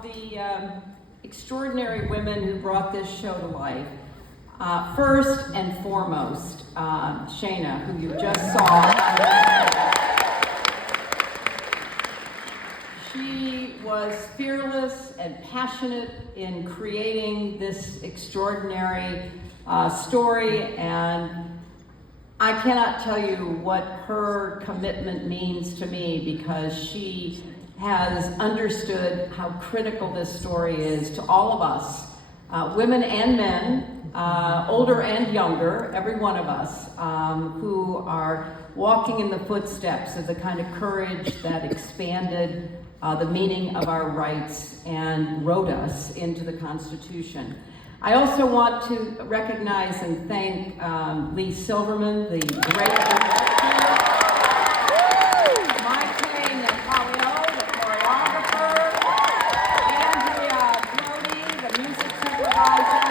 about the extraordinary women who brought this show to life. First and foremost, Shayna, who you just saw. She was fearless and passionate in creating this extraordinary story, and I cannot tell you what her commitment means to me, because she has understood how critical this story is to all of us, women and men, older and younger, every one of us, who are walking in the footsteps of the kind of courage that expanded the meaning of our rights and wrote us into the Constitution. I also want to recognize and thank Lee Silverman, the great director, Mike Kane and Polio, the choreographer, Andrea Brody, the music supervisor,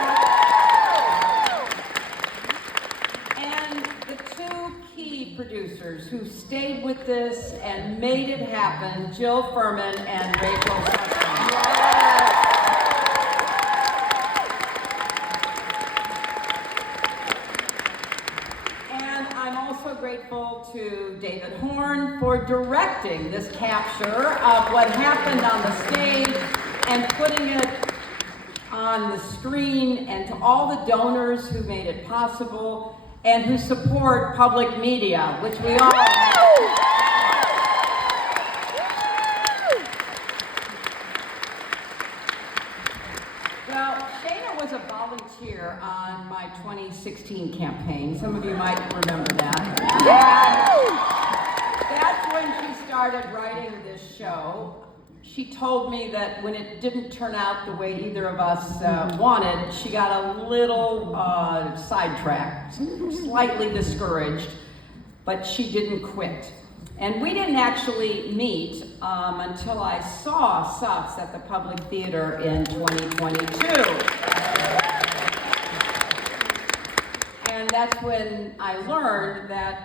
and the two key producers who stayed with this and made it happen, Jill Furman and Rachel Suffs. Grateful to David Horn for directing this capture of what happened on the stage and putting it on the screen, and to all the donors who made it possible and who support public media, which we all have. Well, Shayna was a volunteer on my 2016 campaign. Some of you might remember that. That's when she started writing this show. She told me that when it didn't turn out the way either of us wanted, she got a little sidetracked, slightly discouraged, but she didn't quit. And we didn't actually meet until I saw Suffs at the Public Theater in 2022. And that's when I learned that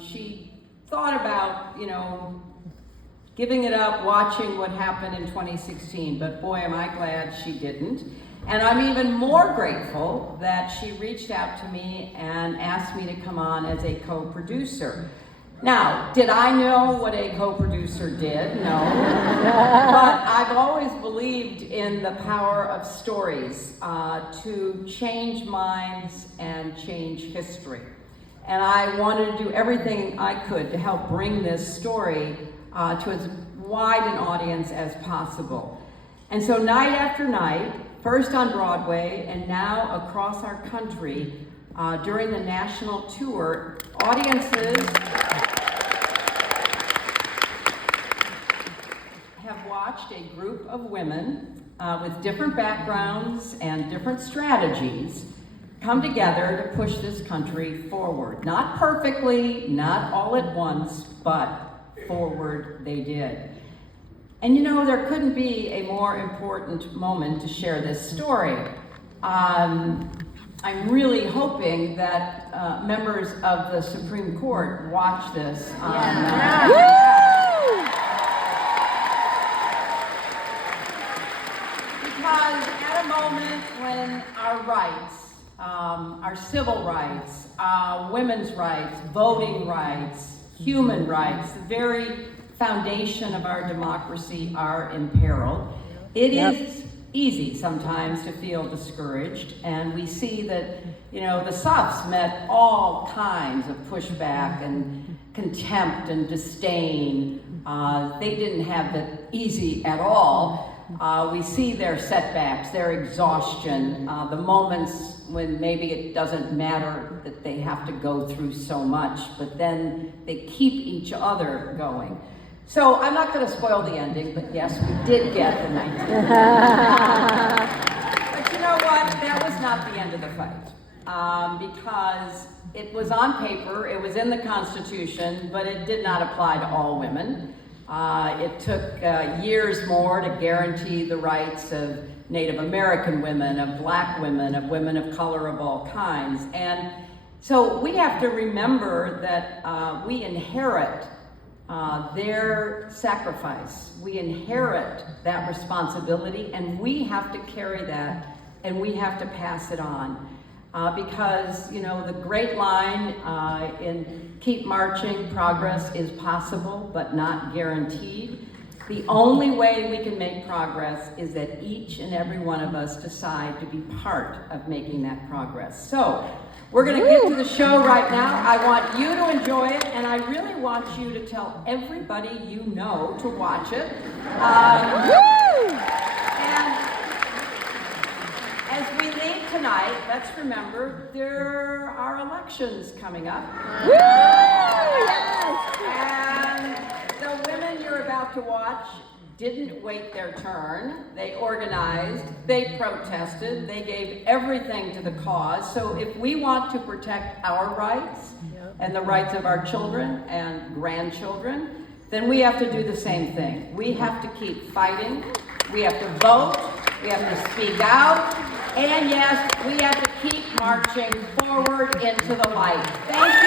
she thought about, giving it up, watching what happened in 2016, but boy, am I glad she didn't. And I'm even more grateful that she reached out to me and asked me to come on as a co-producer. Now, did I know what a co-producer did? No. But I've always believed in the power of stories to change minds and change history. And I wanted to do everything I could to help bring this story to as wide an audience as possible. And so night after night, first on Broadway and now across our country, during the national tour, audiences have watched a group of women with different backgrounds and different strategies come together to push this country forward. Not perfectly, not all at once, but forward they did. And there couldn't be a more important moment to share this story. I'm really hoping that members of the Supreme Court watch this. Because at a moment when our rights, our civil rights, women's rights, voting rights, human rights, the very foundation of our democracy are imperiled, it is easy sometimes to feel discouraged, and we see that the Suffs met all kinds of pushback and contempt and disdain. They didn't have it easy at all. We see their setbacks, their exhaustion, the moments when maybe it doesn't matter that they have to go through so much, but then they keep each other going. So I'm not going to spoil the ending, but yes, we did get the 19. But you know what? That was not the end of the fight, because it was on paper, it was in the Constitution, but it did not apply to all women. It took years more to guarantee the rights of Native American women, of Black women, of women of color of all kinds. And so we have to remember that we inherit their sacrifice. We inherit that responsibility, and we have to carry that, and we have to pass it on. Because, you know, the great line in Keep Marching, progress is possible but not guaranteed. The only way we can make progress is that each and every one of us decide to be part of making that progress. So, we're going to get to the show right now. I want you to enjoy it, and I really want you to tell everybody you know to watch it. And as we leave tonight, let's remember there are elections coming up. And the women you're about to watch didn't wait their turn. They organized, they protested, they gave everything to the cause. So if we want to protect our rights and the rights of our children and grandchildren, then we have to do the same thing. We have to keep fighting, we have to vote, we have to speak out, and yes, we have to keep marching forward into the light. Thank you.